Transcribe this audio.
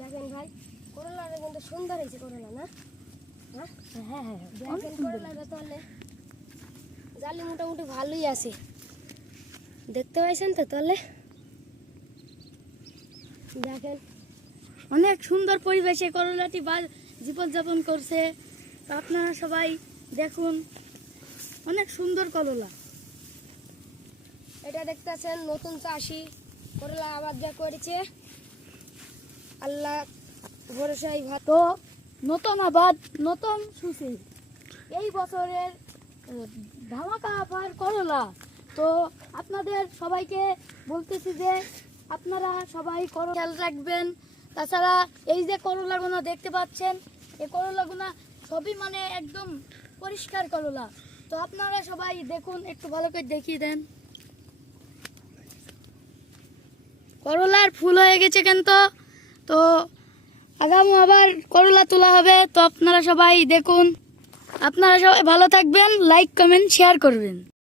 দেখেন ভাই, করলাটা কিন্তু সুন্দর হয়েছে করলা না? হ্যাঁ হ্যাঁ, দেখেন করলাটা তাহলে জালি মোটামুটি ভালোই আছে, দেখতে পাইছেন তো? তাহলে দেখেন অনেক সুন্দর পরিবেশে করলাটি জীবনযাপন করছে। তো আপনারা সবাই দেখুন, অনেক সুন্দর করলা। এটা দেখতেছেন নতুন চাষি করলা আবাদ যা করেছে, আল্লাহ ভরসাই ভালো। তো নতুন আবাদ, নতুন সুশীল, এই বছরের ধামাকা আবার করলা। তো আপনাদের সবাইকে বলতেছি যে আপনারা সবাই খেয়াল রাখবেন। তাছাড়া এই যে করলাগুলো দেখতে পাচ্ছেন, এই করলাগুলো সবই মানে একদম পরিষ্কার করলা। তো আপনারা সবাই দেখুন, একটু ভালো করে দেখিয়ে দেন। করলার ফুল হয়ে গেছে কিন্তু, তো আগামী আবার করলা তোলা হবে। তো আপনারা সবাই দেখুন, আপনারা সবাই ভালো থাকবেন, লাইক কমেন্ট শেয়ার করবেন।